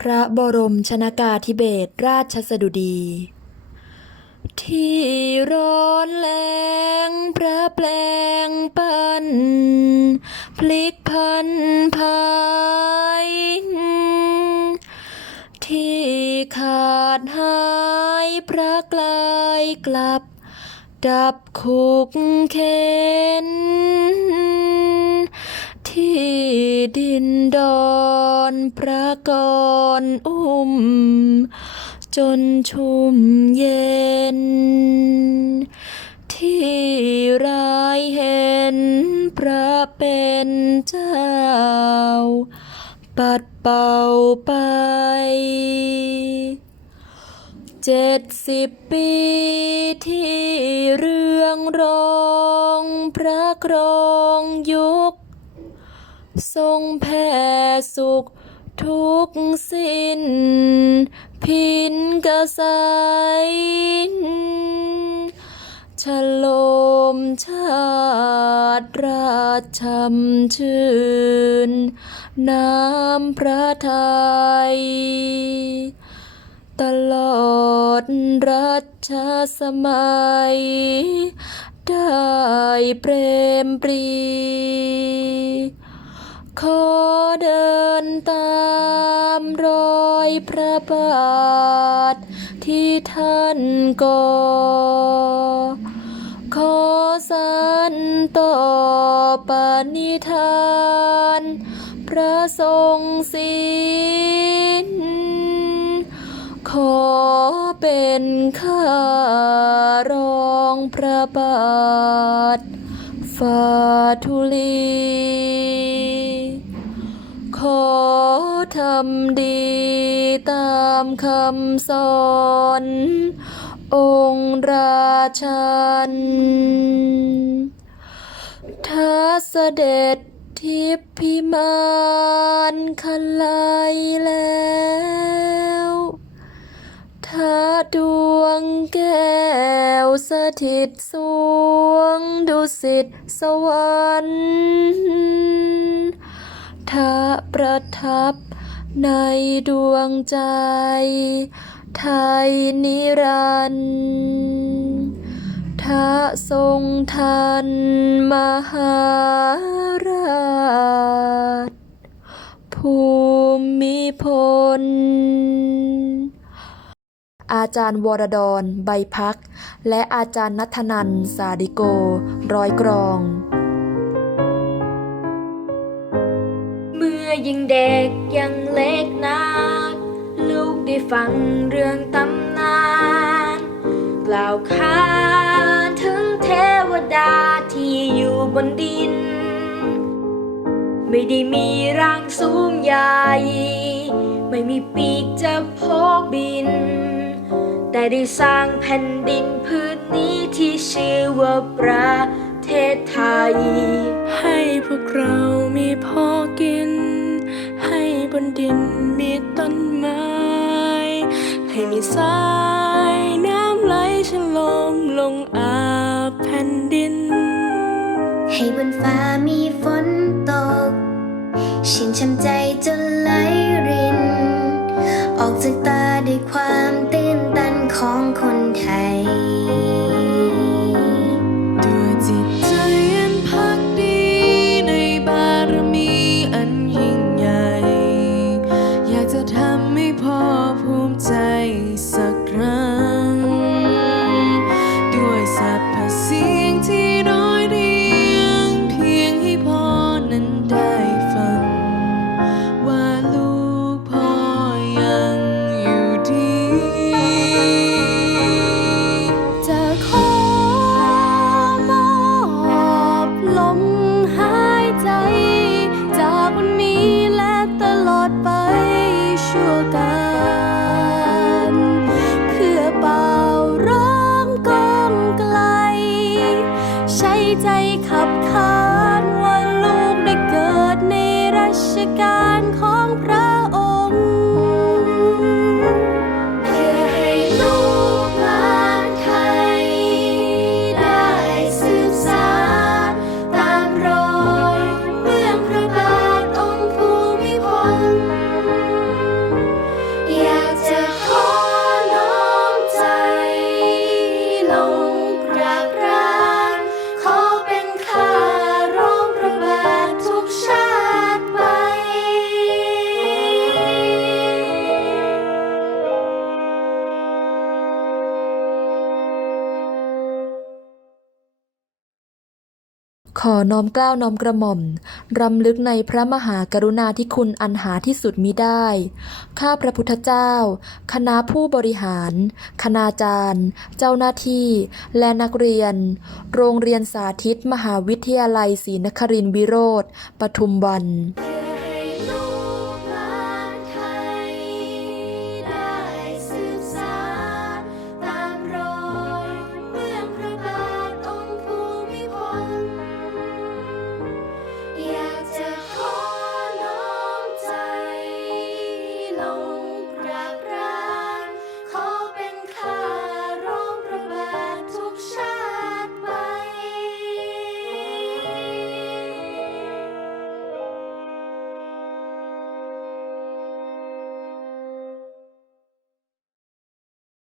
พระบรมชนากาธิเบศรราชสดุดี ที่ร้อนแรงพระแปลงปัน พลิกพันภายที่ขาดหายพระกลายกลับ ดับคุกเข็น ดินดอนพระกรอุ้ม จนชุ่มเย็น ที่รายเห็นพระเป็นเจ้า ปัดเป่าไปเจ็ดสิบปีที่เรื่องรองพระกรองยุค ทรงแผ่สุขทุกสิ้น พินกษัยฉลมชาติราชช่ำชื่น น้ำพระทัยตลอดรัชสมัย ได้เปรมปรี ขอเดินตามรอยพระบาทที่ท่านก่อ ขอสานต่อปณิธาน พระทรงศีลขอเป็นข้ารองพระบาทฟาทุลี อทำดีตามคำสอน องค์ราชันถ้าเสด็จทิพพิมานคันไลแล้วถ้าดวงแก้วสถิตสวงดุสิตสวรรค์ ถ้าประทับในดวงใจ ไทยนิรันดร์ถ้าทรงทันมหาราช ภูมิพล อาจารย์วรดร ใบพัก และอาจารย์นัทนันสาดิโก ร้อยกรอง ยังเด็กยังเล็กนัก ลูกได้ฟังเรื่องตำนาน กล่าวขานถึงเทวดาที่อยู่บนดิน ไม่ได้มีร่างสูงใหญ่ ไม่มีปีกจะพกบิน แต่ได้สร้างแผ่นดินพื้นนี้ที่ชื่อว่าประเทศไทย ให้พวกเรามีพอกิน มีสายน้ำไหลฉลมลงอาบแผ่นดิน ให้บนฟ้ามีฝนตก ชินช้ำใจจนไหล อน้อมเกล้าวน้อมกระหม่อม รำลึกในพระมหากรุณาธิคุณอันหาที่สุดมิได้ ข้าพระพุทธเจ้า คณะผู้บริหาร คณาจารย์ เจ้าหน้าที่ และนักเรียน โรงเรียนสาธิต มหาวิทยาลัยศรีนครินทรวิโรธปทุมวัน